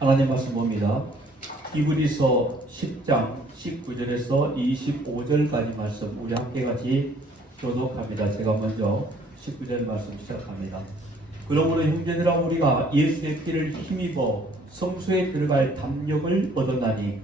하나님 말씀 봅니다. 히브리서 10장 19절에서 25절까지 말씀 우리 함께 같이 교독합니다. 제가 먼저 19절 말씀 시작합니다. 그러므로 형제들아 우리가 예수의 피를 힘입어 성소에 들어갈 담력을 얻었나니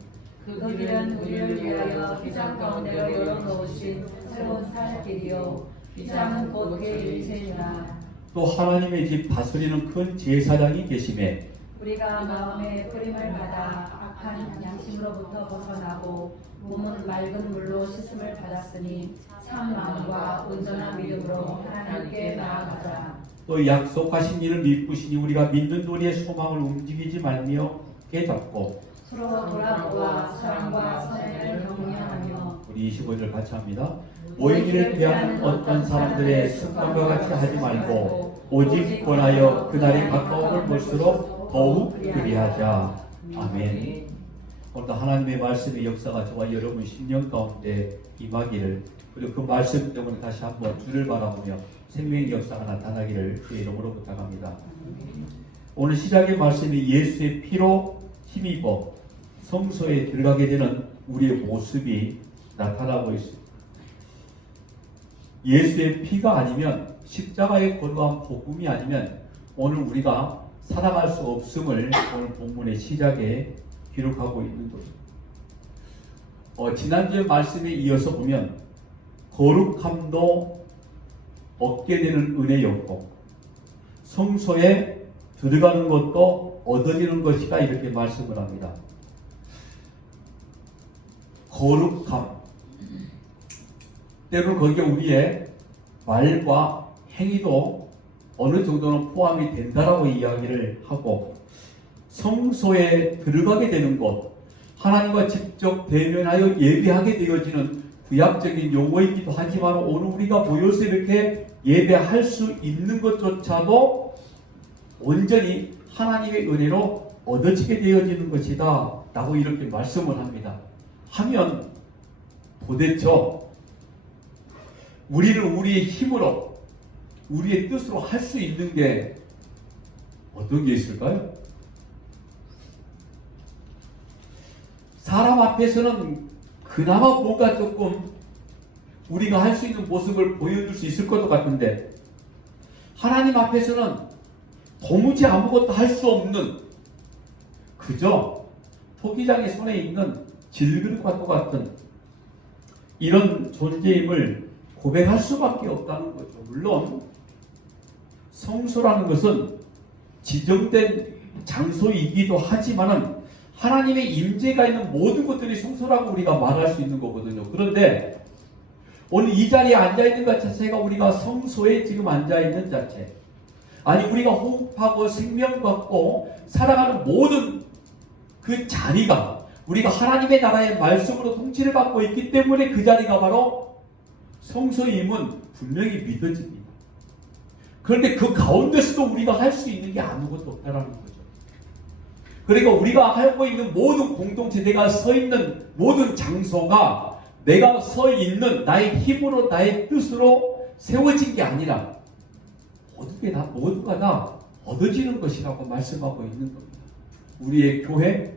그 길은 우리를 위하여 휘장 가운데로 열어놓으신 새로운 살 길이요 휘장은 곧 그의 일체니라. 또 하나님의 집 다스리는 큰 제사장이 계심에 우리가 마음의 뿌림을 받아 악한 양심으로부터 벗어나고 몸은 맑은 물로 씻음을 받았으니 참 마음과 온전한 믿음으로 하나님께 나아가자. 또 약속하신 이를 믿으시니 우리가 믿는 도리의 소망을 움직이지 말며 깨잡고 서로 돌아보아 사랑과 선행을 격려하며. 우리 25절 같이 합니다. 모이기를 피하는 어떤 사람들의 습관과 같이 하지 말고 오직 권하여 그날이 가까움을 볼수록 더욱 그리하자. 아멘. 오늘도 하나님의 말씀의 역사가 저와 여러분 심령 가운데 임하기를, 그리고 그 말씀 때문에 다시 한번 주를 바라보며 생명의 역사가 나타나기를 주의 이름으로 부탁합니다. 오늘 시작의 말씀이 예수의 피로 힘입어 성소에 들어가게 되는 우리의 모습이 나타나고 있습니다. 예수의 피가 아니면, 십자가의 거룩한 복음이 아니면 오늘 우리가 살아갈 수 없음을 오늘 본문의 시작에 기록하고 있는 것입니다. 지난주에 말씀에 이어서 보면 거룩함도 얻게 되는 은혜였고 성소에 들어가는 것도 얻어지는 것이다, 이렇게 말씀을 합니다. 거룩함, 때로는 거기에 우리의 말과 행위도 어느 정도는 포함이 된다라고 이야기를 하고, 성소에 들어가게 되는 곳, 하나님과 직접 대면하여 예배하게 되어지는 구약적인 용어이기도 하지만 오늘 우리가 모여서 이렇게 예배할 수 있는 것조차도 온전히 하나님의 은혜로 얻어지게 되어지는 것이다 라고 이렇게 말씀을 합니다. 하면 도대체 우리는 우리의 힘으로, 우리의 뜻으로 할 수 있는 게 어떤 게 있을까요? 사람 앞에서는 그나마 뭔가 조금 우리가 할 수 있는 모습을 보여줄 수 있을 것 같은데, 하나님 앞에서는 도무지 아무것도 할 수 없는, 그저 토기장의 손에 있는 질그릇과 똑같은 이런 존재임을 고백할 수밖에 없다는 거죠. 물론 성소라는 것은 지정된 장소이기도 하지만은 하나님의 임재가 있는 모든 것들이 성소라고 우리가 말할 수 있는 거거든요. 그런데 오늘 이 자리에 앉아있는 것 자체가 우리가 성소에 지금 앉아있는 자체, 아니 우리가 호흡하고 생명 갖고 살아가는 모든 그 자리가 우리가 하나님의 나라의 말씀으로 통치를 받고 있기 때문에 그 자리가 바로 성소임은 분명히 믿어집니다. 그런데 그 가운데서도 우리가 할 수 있는 게 아무것도 없다라는 거죠. 그러니까 우리가 하고 있는 모든 공동체, 내가 서 있는 모든 장소가 내가 서 있는 나의 힘으로, 나의 뜻으로 세워진 게 아니라 모두가 다 얻어지는 것이라고 말씀하고 있는 겁니다. 우리의 교회,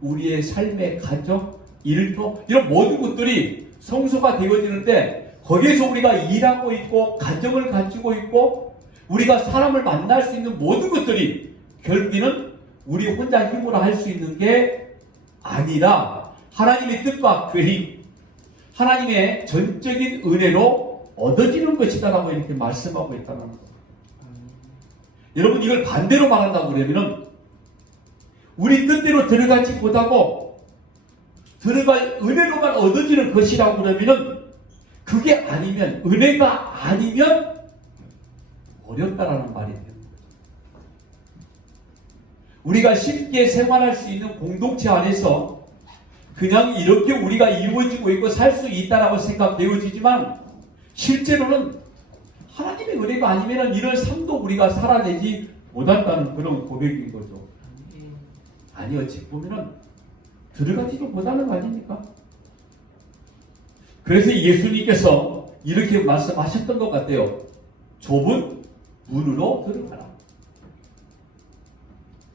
우리의 삶의 가정, 일터, 이런 모든 것들이 성소가 되어지는데 거기에서 우리가 일하고 있고 가정을 가지고 있고 우리가 사람을 만날 수 있는 모든 것들이 결국에는 우리 혼자 힘으로 할 수 있는 게 아니라 하나님의 뜻과 계획, 하나님의 전적인 은혜로 얻어지는 것이다라고 이렇게 말씀하고 있다는 겁니다. 여러분, 이걸 반대로 말한다고 그러면은 우리 뜻대로 들어가지 못하고 들어갈 은혜로만 얻어지는 것이라고 그러면은 그게 아니면, 은혜가 아니면 어렵다라는 말이 됩니다. 우리가 쉽게 생활할 수 있는 공동체 안에서 그냥 이렇게 우리가 이루어지고 있고 살 수 있다라고 생각되어지지만 실제로는 하나님의 은혜가 아니면 이런 삶도 우리가 살아내지 못한다는 그런 고백인 거죠. 아니, 어찌 보면은 들어가지도 못하는 거 아닙니까? 그래서 예수님께서 이렇게 말씀하셨던 것 같아요. 좁은 문으로 들어가라.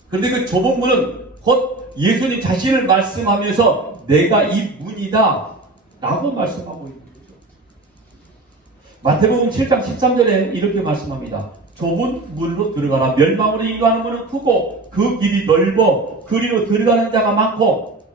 그런데 그 좁은 문은 곧 예수님 자신을 말씀하면서 내가 이 문이다 라고 말씀하고 있는 거죠. 마태복음 7장 13절에 이렇게 말씀합니다. 좁은 문으로 들어가라. 멸망으로 인도하는 문은 크고 그 길이 넓어 그리로 들어가는 자가 많고.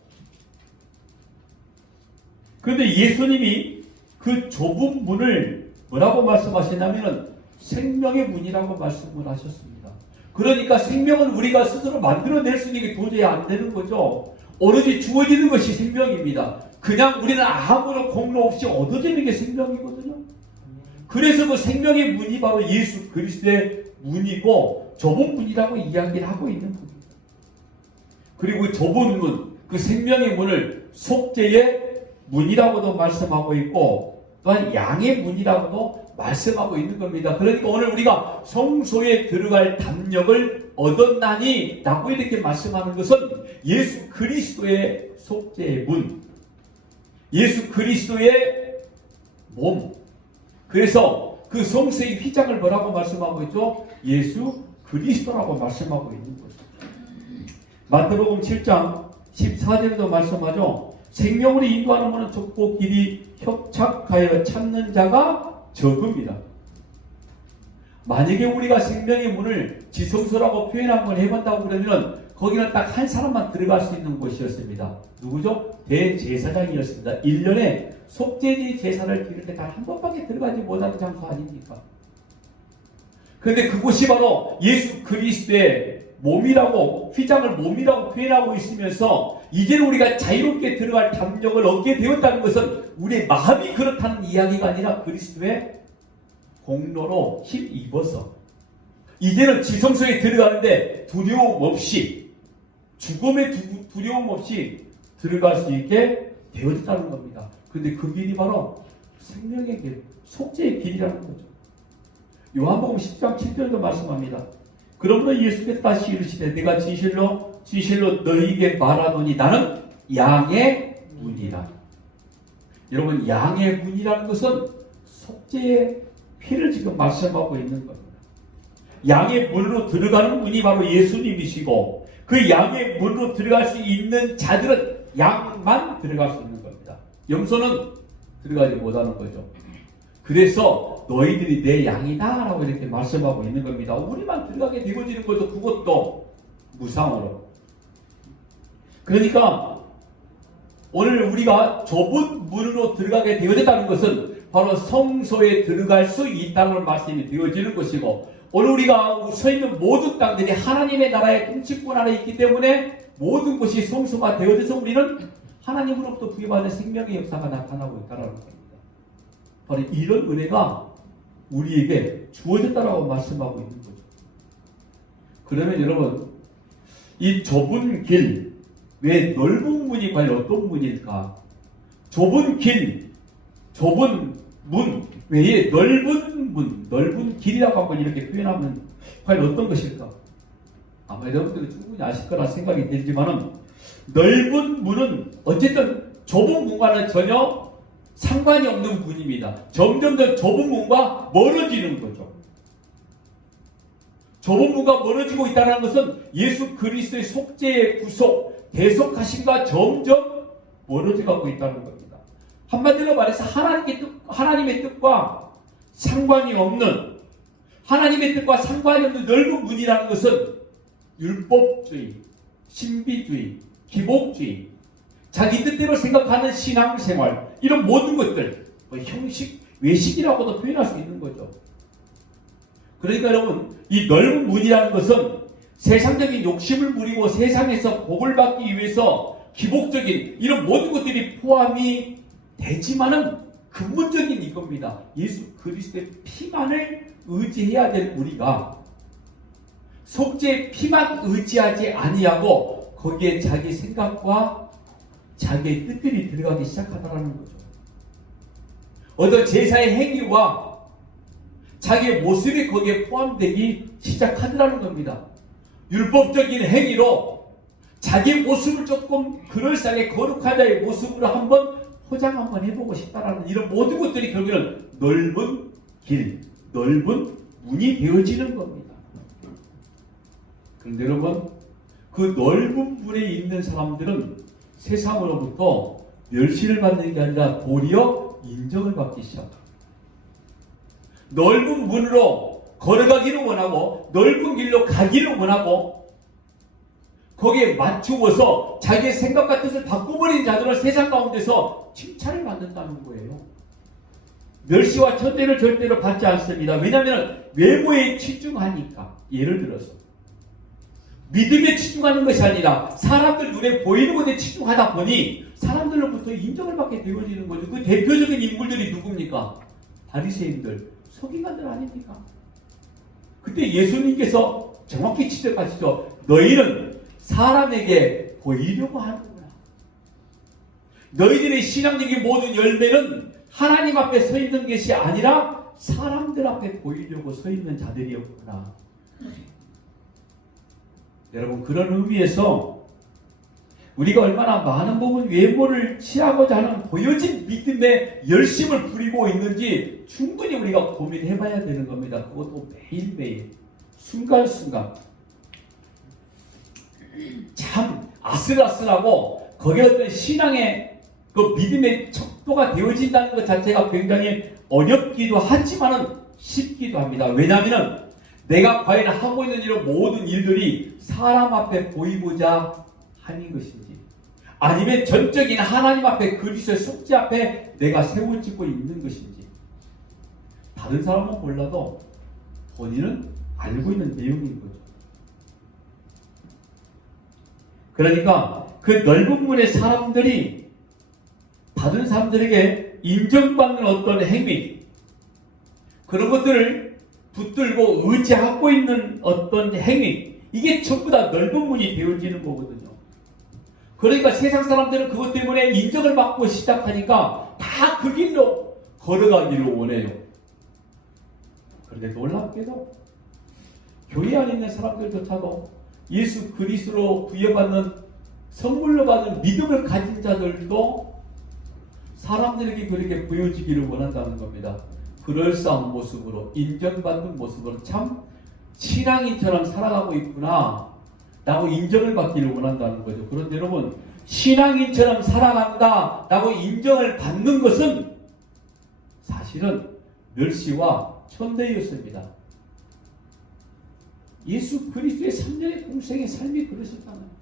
그런데 예수님이 그 좁은 문을 뭐라고 말씀하시냐면은 생명의 문이라고 말씀을 하셨습니다. 그러니까 생명은 우리가 스스로 만들어낼 수 있는 게 도저히 안 되는 거죠. 오로지 주어지는 것이 생명입니다. 그냥 우리는 아무런 공로 없이 얻어지는 게 생명이거든요. 그래서 그 생명의 문이 바로 예수 그리스도의 문이고 좁은 문이라고 이야기를 하고 있는 겁니다. 그리고 그 좁은 문, 그 생명의 문을 속죄의 문이라고도 말씀하고 있고 또한 양의 문이라고도 말씀하고 있는 겁니다. 그러니까 오늘 우리가 성소에 들어갈 담력을 얻었나니 라고 이렇게 말씀하는 것은 예수 그리스도의 속죄의 문, 예수 그리스도의 몸. 그래서 그 성소의 휘장을 뭐라고 말씀하고 있죠? 예수 그리스도라고 말씀하고 있는 거죠. 마태복음 7장 14절에도 말씀하죠. 생명으로 인도하는 문은 좁고 길이 협착하여 찾는 자가 적습니다. 만약에 우리가 생명의 문을 지성소라고 표현 한번 해본다고 그러면 거기는 딱 한 사람만 들어갈 수 있는 곳이었습니다. 누구죠? 대제사장이었습니다. 1년에 속죄지 제사를 드릴 때 단 한 번밖에 들어가지 못하는 장소 아닙니까? 그런데 그곳이 바로 예수 그리스도의 몸이라고, 휘장을 몸이라고 표현하고 있으면서 이제는 우리가 자유롭게 들어갈 담력을 얻게 되었다는 것은 우리의 마음이 그렇다는 이야기가 아니라 그리스도의 공로로 힘입어서 이제는 지성소에 들어가는데 두려움 없이, 죽음의 두려움 없이 들어갈 수 있게 되어졌다는 겁니다. 그런데 그 길이 바로 생명의 길, 속죄의 길이라는 거죠. 요한복음 10장 7절도 말씀합니다. 그러므로 예수께서 다시 이르시되 내가 진실로 너희에게 말하노니 나는 양의 문이라. 여러분, 양의 문이라는 것은 속죄의 피를 지금 말씀하고 있는 겁니다. 양의 문으로 들어가는 문이 바로 예수님이시고 그 양의 문으로 들어갈 수 있는 자들은 양만 들어갈 수 있는 겁니다. 염소는 들어가지 못하는 거죠. 그래서 너희들이 내 양이다 라고 이렇게 말씀하고 있는 겁니다. 우리만 들어가게 되어지는 것도 그것도 무상으로. 그러니까 오늘 우리가 좁은 문으로 들어가게 되어졌다는 것은 바로 성소에 들어갈 수 있다는 말씀이 되어지는 것이고, 오늘 우리가 서 있는 모든 땅들이 하나님의 나라의 통치권 안에 있기 때문에 모든 것이 성소가 되어져서 우리는 하나님으로부터 부여받은 생명의 역사가 나타나고 있다는 겁니다. 바로 이런 은혜가 우리에게 주어졌다라고 말씀하고 있는 거죠. 그러면 여러분, 이 좁은 길, 왜 넓은 문이 과연 어떤 문일까? 좁은 길, 좁은 문 외에 넓은 문, 넓은 길이라고 한번 이렇게 표현하면 과연 어떤 것일까? 아마 여러분들이 충분히 아실 거라 생각이 들지만은, 넓은 문은 어쨌든 좁은 문과는 전혀 상관이 없는 문입니다. 점점 더 좁은 문과 멀어지는 거죠. 좁은 문과 멀어지고 있다는 것은 예수 그리스도의 속죄의 구속, 대속하심과 점점 멀어져 가고 있다는 겁니다. 한마디로 말해서 하나님의 뜻과 상관이 없는, 하나님의 뜻과 상관이 없는 넓은 문이라는 것은 율법주의, 신비주의, 기복주의, 자기 뜻대로 생각하는 신앙생활, 이런 모든 것들, 형식, 외식이라고도 표현할 수 있는 거죠. 그러니까 여러분, 이 넓은 문이라는 것은 세상적인 욕심을 부리고 세상에서 복을 받기 위해서 기복적인 이런 모든 것들이 포함이 되지만은 근본적인 이겁니다. 예수 그리스도의 피만을 의지해야 될 우리가 속죄의 피만 의지하지 아니하고 거기에 자기 생각과 자기의 뜻들이 들어가기 시작하더라는 거죠. 어떤 제사의 행위와 자기의 모습이 거기에 포함되기 시작하더라는 겁니다. 율법적인 행위로 자기의 모습을 조금 그럴싸하게 거룩한 자의 모습으로 한번 포장 한번 해보고 싶다라는 이런 모든 것들이 결국에는 넓은 길, 넓은 문이 되어지는 겁니다. 그런데 여러분, 그 넓은 문에 있는 사람들은 세상으로부터 멸시를 받는 게 아니라 도리어 인정을 받기 시작합니다. 넓은 문으로 걸어가기를 원하고 넓은 길로 가기를 원하고 거기에 맞추어서 자기의 생각과 뜻을 바꿔버린 자들은 세상 가운데서 칭찬을 받는다는 거예요. 멸시와 천대를 절대로 받지 않습니다. 왜냐하면 외모에 치중하니까. 예를 들어서 믿음에 치중하는 것이 아니라 사람들 눈에 보이는 것에 치중하다 보니 사람들로부터 인정을 받게 되어지는 거죠. 그 대표적인 인물들이 누굽니까? 바리새인들, 서기관들 아닙니까? 그때 예수님께서 정확히 지적하시죠. 너희는 사람에게 보이려고 하는구나. 너희들의 신앙적인 모든 열매는 하나님 앞에 서 있는 것이 아니라 사람들 앞에 보이려고 서 있는 자들이었구나. 여러분, 그런 의미에서 우리가 얼마나 많은 부분 외모를 취하고자 하는 보여진 믿음의 열심을 부리고 있는지 충분히 우리가 고민해 봐야 되는 겁니다. 그것도 매일매일 순간순간 참 아슬아슬하고 거기에 어떤 신앙의 그 믿음의 척도가 되어진다는 것 자체가 굉장히 어렵기도 하지만은 쉽기도 합니다. 왜냐하면 내가 과연 하고 있는 이런 모든 일들이 사람 앞에 보이고자 하는 것인지 아니면 전적인 하나님 앞에 그리스도의 속죄 앞에 내가 세워지고 있는 것인지 다른 사람은 몰라도 본인은 알고 있는 내용인 거죠. 그러니까 그 넓은 문의 사람들이 다른 사람들에게 인정받는 어떤 행위 그런 것들을 붙들고 의지하고 있는 어떤 행위 이게 전부 다 넓은 문이 되어지는 거거든요. 그러니까 세상 사람들은 그것 때문에 인정을 받고 시작하니까 다 그 길로 걸어가기를 원해요. 그런데 놀랍게도 교회 안에 있는 사람들조차도 예수 그리스도로 부여받는 선물로 받은 믿음을 가진 자들도 사람들에게 그렇게 보여지기를 원한다는 겁니다. 그럴싸한 모습으로 인정받는 모습으로 참 신앙인처럼 살아가고 있구나 라고 인정을 받기를 원한다는 거죠. 그런데 여러분 신앙인처럼 살아간다 라고 인정을 받는 것은 사실은 멸시와 천대였습니다. 예수 그리스도의 3년의 공생의 삶이 그러셨잖아요.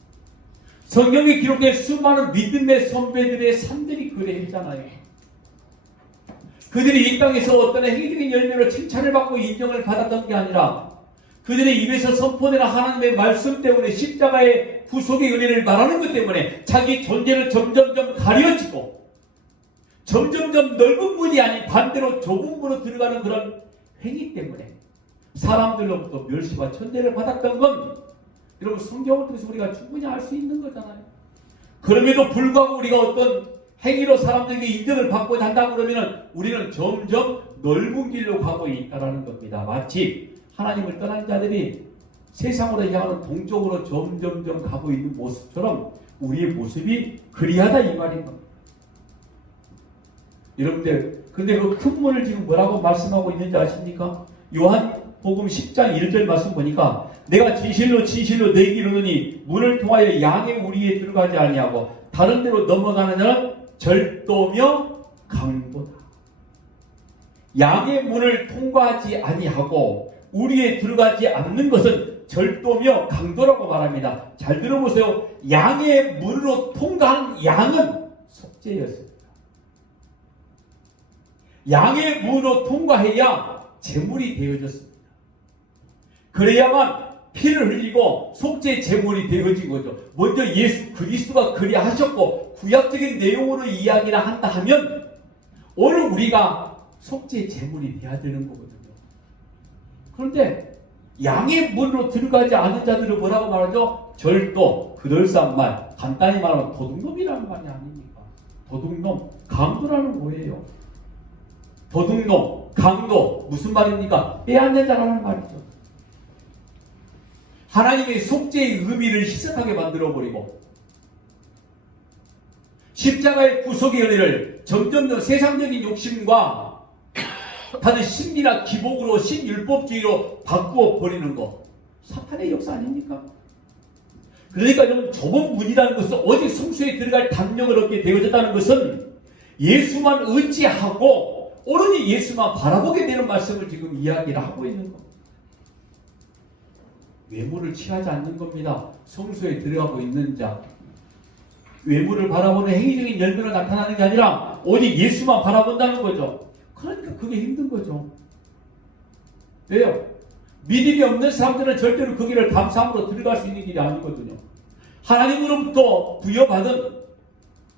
성경에 기록된 수많은 믿음의 선배들의 삶들이 그랬잖아요. 그들이 이 땅에서 어떤 행위적인 열매로 칭찬을 받고 인정을 받았던 게 아니라 그들의 입에서 선포되는 하나님의 말씀 때문에 십자가의 구속의 은혜를 말하는 것 때문에 자기 존재를 점점점 가려지고 점점점 넓은 문이 아닌 반대로 좁은 문으로 들어가는 그런 행위 때문에 사람들로부터 멸시와 천대를 받았던 건 여러분 성경을 통해서 우리가 충분히 알 수 있는 거잖아요. 그럼에도 불구하고 우리가 어떤 행위로 사람들에게 인정을 받고자 한다 그러면 우리는 점점 넓은 길로 가고 있다는 겁니다. 마치 하나님을 떠난 자들이 세상으로 향하는 동쪽으로 점점점 가고 있는 모습처럼 우리의 모습이 그리하다 이 말인 겁니다. 여러분들 근데 그 큰 문을 지금 뭐라고 말씀하고 있는지 아십니까? 요한복음 10장 1절 말씀 보니까 내가 진실로 진실로 너희에게 이르노니 문을 통하여 양의 우리에 들어가지 아니하고 다른 데로 넘어가는 자는 절도며 강도다. 양의 문을 통과하지 아니하고 우리에 들어가지 않는 것은 절도며 강도라고 말합니다. 잘 들어보세요. 양의 문으로 통과한 양은 속죄였습니다. 양의 문으로 통과해야 제물이 되어졌습니다. 그래야만 피를 흘리고 속죄 제물이 되어진 거죠. 먼저 예수 그리스도가 그리하셨고 구약적인 내용으로 이야기를 한다 하면 오늘 우리가 속죄 제물이 돼야 되는 거거든요. 그런데 양의 문으로 들어가지 않은 자들은 뭐라고 말하죠? 절도, 그럴싸한 말, 간단히 말하면 도둑놈이라는 말이 아닙니까? 도둑놈, 강도라는 뭐예요? 도둑놈, 강도, 무슨 말입니까? 빼앗는 자라는 말이죠. 하나님의 속죄의 의미를 희석하게 만들어버리고 십자가의 구속의 은혜를 점점 더 세상적인 욕심과 다들 신비나 기복으로 신율법주의로 바꾸어 버리는 것 사탄의 역사 아닙니까? 그러니까 좀 좁은 문이라는 것은 오직 성소에 들어갈 담력을 얻게 되어졌다는 것은 예수만 의지하고 오로지 예수만 바라보게 되는 말씀을 지금 이야기를 하고 있는 겁니다. 외모를 취하지 않는 겁니다. 성소에 들어가고 있는 자. 외모를 바라보는 행위적인 열매로 나타나는 게 아니라 오직 예수만 바라본다는 거죠. 그러니까 그게 힘든 거죠. 왜요? 믿음이 없는 사람들은 절대로 그 길을 감사함으로 들어갈 수 있는 길이 아니거든요. 하나님으로부터 부여받은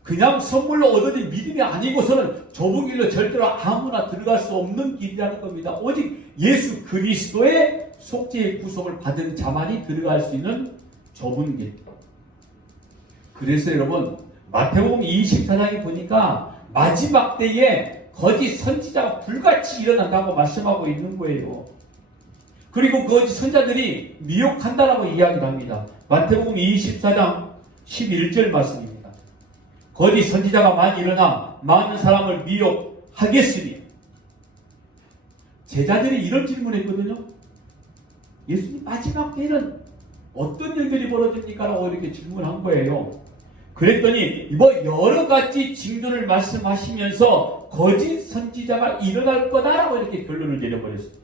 그냥 선물로 얻어진 믿음이 아니고서는 좁은 길로 절대로 아무나 들어갈 수 없는 길이라는 겁니다. 오직 예수 그리스도의 속죄의 구속을 받은 자만이 들어갈 수 있는 좁은 길. 그래서 여러분 마태복음 24장에 보니까 마지막 때에 거짓 선지자가 불같이 일어난다고 말씀하고 있는 거예요. 그리고 거짓 선자들이 미혹한다라고 이야기를 합니다. 마태복음 24장 11절 말씀입니다. 거짓 선지자가 많이 일어나 많은 사람을 미혹하겠으니. 제자들이 이런 질문을 했거든요. 예수님 마지막 때에는 어떤 일들이 벌어집니까? 라고 이렇게 질문한 거예요. 그랬더니 뭐 여러 가지 징조를 말씀하시면서 거짓 선지자가 일어날 거다라고 이렇게 결론을 내려버렸어요.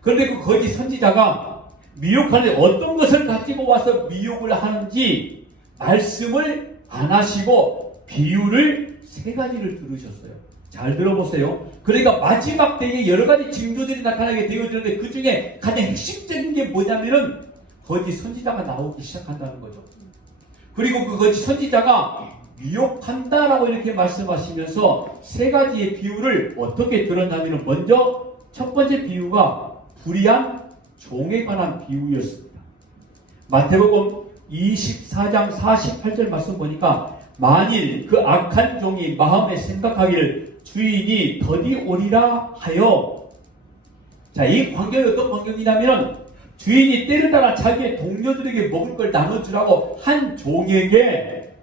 그런데 그 거짓 선지자가 미혹하는데 어떤 것을 가지고 와서 미혹을 하는지 말씀을 안 하시고 비유를 3가지를 들으셨어요. 잘 들어보세요. 그러니까 마지막 때에 여러 가지 징조들이 나타나게 되어지는데 그 중에 가장 핵심적인 게 뭐냐면은 거짓 선지자가 나오기 시작한다는 거죠. 그리고 그 거짓 선지자가 미혹한다라고 이렇게 말씀하시면서 3가지의 비유를 어떻게 들었냐면 먼저 첫 번째 비유가 불의한 종에 관한 비유였습니다. 마태복음 24장 48절 말씀 보니까 만일 그 악한 종이 마음에 생각하기를 주인이 더디 오리라 하여. 자, 이 광경이 어떤 광경이냐면 주인이 때를 따라 자기의 동료들에게 먹을 걸 나눠주라고 한 종에게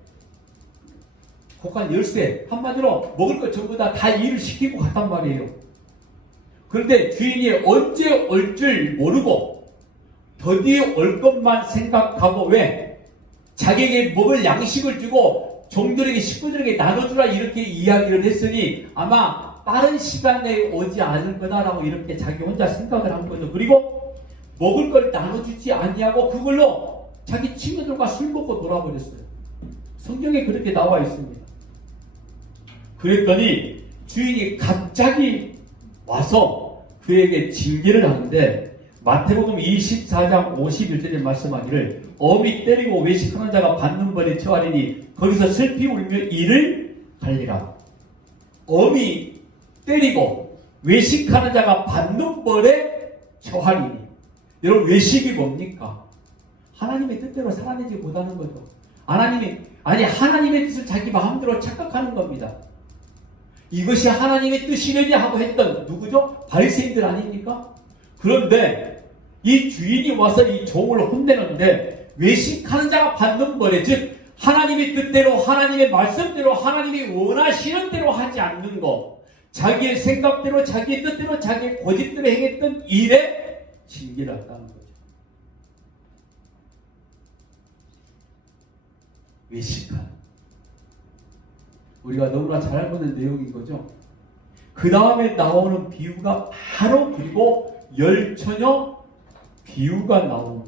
곡한 열쇠, 한마디로 먹을 것 전부 다 일을 시키고 갔단 말이에요. 그런데 주인이 언제 올 줄 모르고 더디 올 것만 생각하고 왜 자기에게 먹을 양식을 주고 종들에게 식구들에게 나눠주라 이렇게 이야기를 했으니 아마 빠른 시간 내에 오지 않을 거다라고 이렇게 자기 혼자 생각을 한 거죠. 그리고 먹을 걸 나눠주지 아니하고 그걸로 자기 친구들과 술 먹고 돌아버렸어요. 성경에 그렇게 나와 있습니다. 그랬더니 주인이 갑자기 와서 그에게 징계를 하는데 마태복음 24장 51절에 말씀하기를 어미 때리고 외식하는 자가 받는 벌에 처하리니 거기서 슬피 울며 이를 갈리라. 어미 때리고 외식하는 자가 받는 벌에 처하리니. 여러분 외식이 뭡니까? 하나님의 뜻대로 살아내지 못하는 거죠. 하나님의 뜻을 자기 마음대로 착각하는 겁니다. 이것이 하나님의 뜻이려냐 하고 했던 누구죠? 바리새인들 아닙니까? 그런데 이 주인이 와서 이 종을 혼내는데 외식하는 자가 받는 벌에, 즉 하나님의 뜻대로 하나님의 말씀대로 하나님이 원하시는 대로 하지 않는 것, 자기의 생각대로 자기의 뜻대로 자기의 고집대로 행했던 일에 징계를 했다는 거죠. 외식한, 우리가 너무나 잘 알고 있는 내용인 거죠. 그 다음에 나오는 비유가 바로 그리고 열처녀 비유가 나옵니다.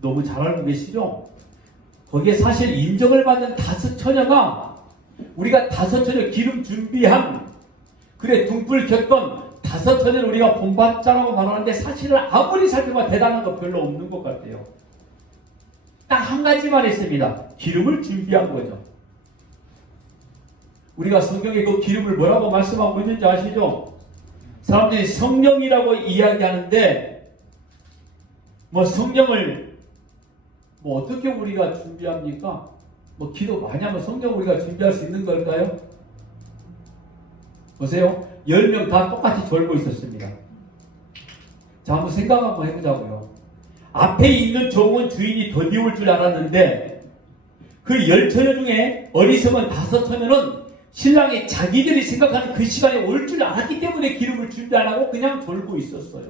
너무 잘 알고 계시죠? 거기에 사실 인정을 받는 5처녀가 우리가 5처녀 기름 준비한 그래 등불 켰던 5처녀를 우리가 본받자라고 말하는데 사실은 아무리 살펴봐 대단한 거 별로 없는 것 같아요. 딱 한 가지만 했습니다. 기름을 준비한 거죠. 우리가 성경에 그 기름을 뭐라고 말씀하고 있는지 아시죠? 사람들이 성령이라고 이야기하는데 뭐 성령을 뭐 어떻게 우리가 준비합니까? 뭐 기도 많이 하면 성령 우리가 준비할 수 있는 걸까요? 보세요. 10명 다 똑같이 졸고 있었습니다. 자, 한번 생각 한번 해보자고요. 앞에 있는 종은 주인이 더디 올 줄 알았는데 그 10처녀 중에 어리석은 5처녀는 신랑이 자기들이 생각하는 그 시간에 올 줄 알았기 때문에 기름을 준비 안 하고 그냥 졸고 있었어요.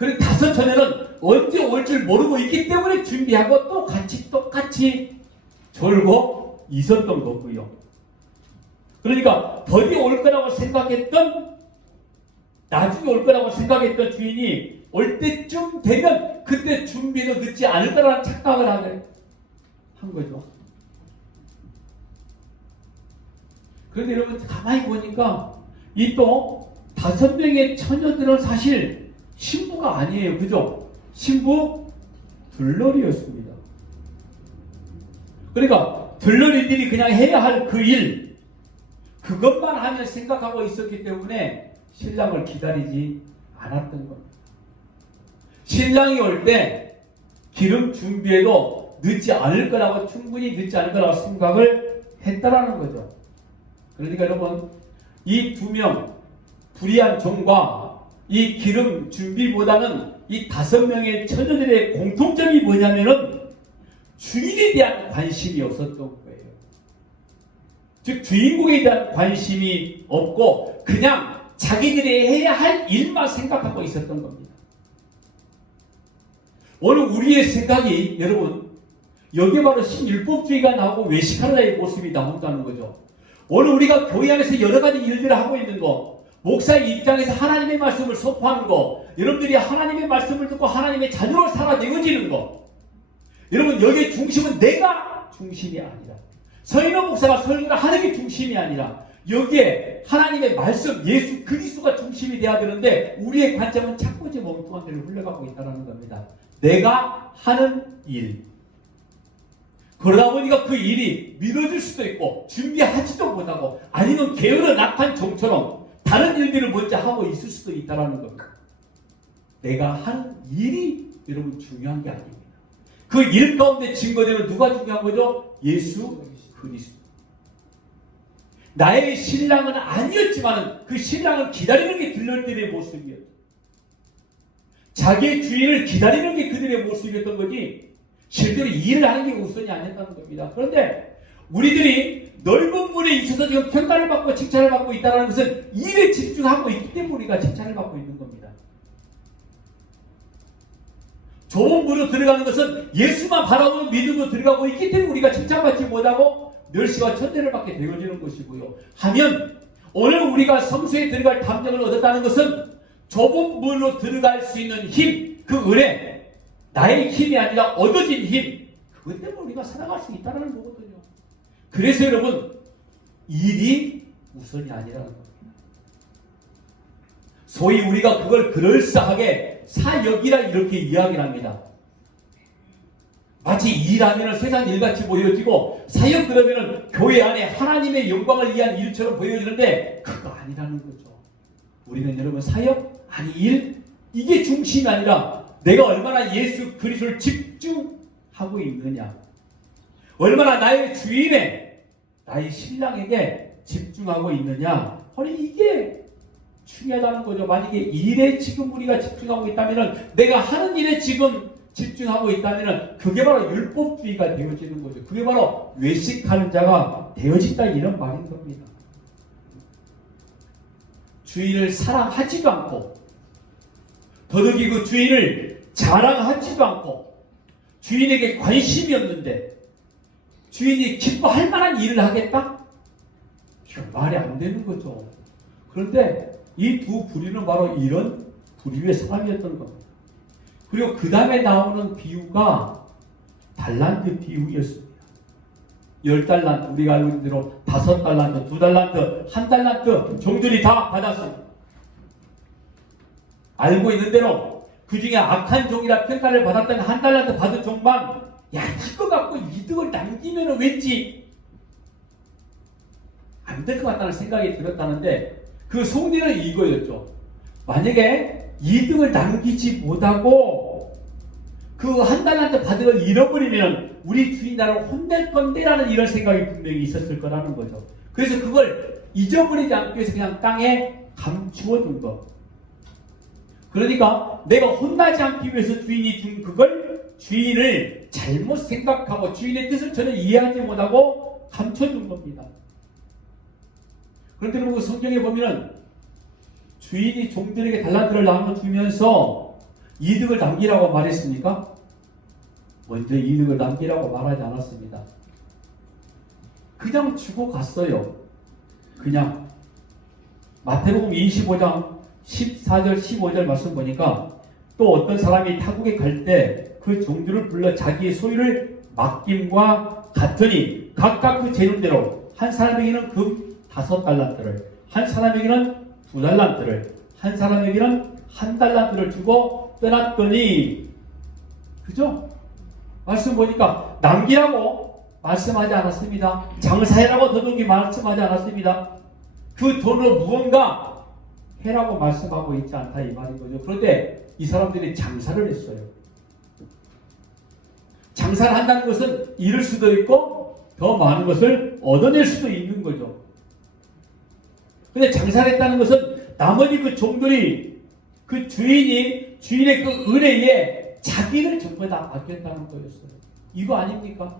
그리고 다섯 처녀는 언제 올 줄 모르고 있기 때문에 준비하고 또 똑같이 졸고 있었던 거고요. 그러니까 더디 올 거라고 생각했던, 나중에 올 거라고 생각했던 주인이 올 때쯤 되면 그때 준비도 늦지 않을 거라는 착각을 한 거죠. 그런데 여러분 가만히 보니까 이 또 5명의 처녀들은 사실 신부가 아니에요. 그죠? 신부 들러리였습니다. 그러니까 들러리들이 그냥 해야 할 그 일, 그것만 하면 생각하고 있었기 때문에 신랑을 기다리지 않았던 겁니다. 신랑이 올 때 기름 준비해도 늦지 않을 거라고, 충분히 늦지 않을 거라고 생각을 했다라는 거죠. 그러니까 여러분, 이 2명 불의한 종과 이 기름 준비보다는 이 5명의 처녀들의 공통점이 뭐냐면은 주인에 대한 관심이 없었던 거예요. 즉 주인공에 대한 관심이 없고 그냥 자기들이 해야 할 일만 생각하고 있었던 겁니다. 오늘 우리의 생각이, 여러분, 여기에 바로 신율법주의가 나오고 외식하는 자의 모습이 나온다는 거죠. 오늘 우리가 교회 안에서 여러 가지 일들을 하고 있는 거, 목사의 입장에서 하나님의 말씀을 선포하는 거, 여러분들이 하나님의 말씀을 듣고 하나님의 자녀로 살아내어지는 거, 여러분 여기에 중심은 내가 중심이 아니라, 서인호 목사가 설교를 하는 게 중심이 아니라 여기에 하나님의 말씀, 예수 그리스도가 중심이 돼야 되는데 우리의 관점은 자꾸 이제 멍뚱한 데로 흘러가고 있다는 겁니다. 내가 하는 일, 그러다 보니까 그 일이 미뤄질 수도 있고 준비하지도 못하고 아니면 게으른 악한 종처럼 다른 일들을 먼저 하고 있을 수도 있다는 겁니다. 내가 하는 일이 여러분 중요한 게 아닙니다. 그 일 가운데 증거되는 누가 중요한 거죠? 예수 그리스도. 나의 신랑은 아니었지만 그 신랑을 기다리는 게 들러리들의 모습이었죠. 자기의 주인을 기다리는 게 그들의 모습이었던 거지 실제로 일을 하는 게 우선이 아니었다는 겁니다. 그런데 우리들이 넓은 문에 있어서 지금 평가를 받고 칭찬을 받고 있다는 것은 일에 집중하고 있기 때문에 우리가 칭찬을 받고 있는 겁니다. 좁은 문으로 들어가는 것은 예수만 바라보는 믿음으로 들어가고 있기 때문에 우리가 칭찬받지 못하고 멸시와 천대를 받게 되어지는 것이고요. 하면 오늘 우리가 성소에 들어갈 탐정을 얻었다는 것은 좁은 문으로 들어갈 수 있는 힘, 그 은혜, 나의 힘이 아니라 얻어진 힘, 그것 때문에 우리가 살아갈 수 있다는 거거든요. 그래서 여러분, 일이 우선이 아니라는 겁니다. 소위 우리가 그걸 그럴싸하게 사역이라 이렇게 이야기를 합니다. 마치 일하면 세상 일같이 보여지고 사역 그러면 교회 안에 하나님의 영광을 위한 일처럼 보여지는데 그거 아니라는 거죠. 우리는 여러분 사역, 아니 일, 이게 중심이 아니라 내가 얼마나 예수 그리스도를 집중하고 있느냐, 얼마나 나의 주인에, 나의 신랑에게 집중하고 있느냐, 바로 이게 중요하다는 거죠. 만약에 일에 지금 우리가 집중하고 있다면, 내가 하는 일에 지금 집중하고 있다면 그게 바로 율법주의가 되어지는 거죠. 그게 바로 외식하는 자가 되어진다, 이런 말인 겁니다. 주인을 사랑하지도 않고 더욱이 그 주인을 자랑하지도 않고 주인에게 관심이 없는데 주인이 기뻐할 만한 일을 하겠다? 이건 말이 안 되는 거죠. 그런데 이 두 부류는 바로 이런 부류의 사람이었던 겁니다. 그리고 그 다음에 나오는 비유가 달란트 비유였습니다. 10달란트, 우리가 알고 있는 대로 5달란트, 2달란트, 1달란트 종들이 다 받았습니다. 알고 있는 대로 그 중에 악한 종이라 평가를 받았던 1달란트 받은 종만, 야, 이거 갖고 이득을 남기면 왠지 안 될 것 같다는 생각이 들었다는데, 그 속내는 이거였죠. 만약에 이득을 남기지 못하고 그 1달란트 받은 걸 잃어버리면 우리 주인 나를 혼낼 건데라는 이런 생각이 분명히 있었을 거라는 거죠. 그래서 그걸 잊어버리지 않기 위해서 그냥 땅에 감추어 둔 것. 그러니까 내가 혼나지 않기 위해서 주인이 준 그걸 주인을 잘못 생각하고 주인의 뜻을 전혀 이해하지 못하고 감춰준 겁니다. 그런데 그 성경에 보면 주인이 종들에게 달란트를 나눠주면서 이득을 남기라고 말했습니까? 먼저 이득을 남기라고 말하지 않았습니다. 그냥 주고 갔어요. 그냥. 마태복음 25장 14절 15절 말씀 보니까 또 어떤 사람이 타국에 갈 때 그 종주를 불러 자기의 소유를 맡김과 같으니 각각 그 재능대로 한 사람에게는 금 5달란트를, 한 사람에게는 2달란트를, 한 사람에게는 1달란트를 주고 떠났더니, 그죠? 말씀 보니까 남기라고 말씀하지 않았습니다. 장사해라고 더더욱이 말씀하지 않았습니다. 그 돈으로 무언가 해라고 말씀하고 있지 않다 이 말인 거죠. 그런데 이 사람들이 장사를 했어요. 장사를 한다는 것은 잃을 수도 있고 더 많은 것을 얻어낼 수도 있는 거죠. 근데 장사를 했다는 것은 나머지 그 종들이 그 주인의 그 은혜에 자기를 전부 다 맡겼다는 거였어요. 이거 아닙니까?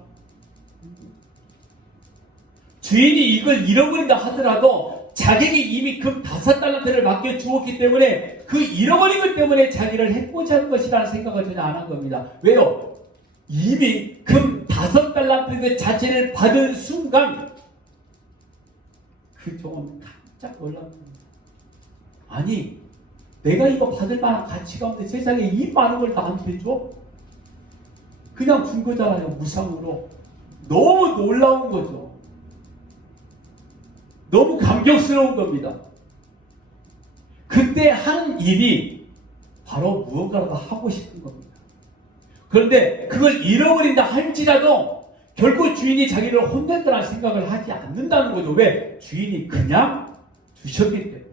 주인이 이걸 잃어버린다 하더라도 자기에게 이미 금 5달란트를 맡겨 주었기 때문에 그 잃어버린 것 때문에 자기를 해코지 한 것이라는 생각을 전혀 안 한 겁니다. 왜요? 이미 금 5달란트 그 자체를 받은 순간 그 종은 깜짝 놀랍니다. 아니, 내가 이거 받을 만한 가치가 없는데 세상에 이 많은 걸 나한테 줘? 그냥 준 거잖아요. 무상으로. 너무 놀라운 거죠. 너무 감격스러운 겁니다. 그때 하는 일이 바로 무언가라도 하고 싶은 겁니다. 그런데 그걸 잃어버린다 할지라도 결코 주인이 자기를 혼낸다는 생각을 하지 않는다는 거죠. 왜? 주인이 그냥 주셨기 때문에.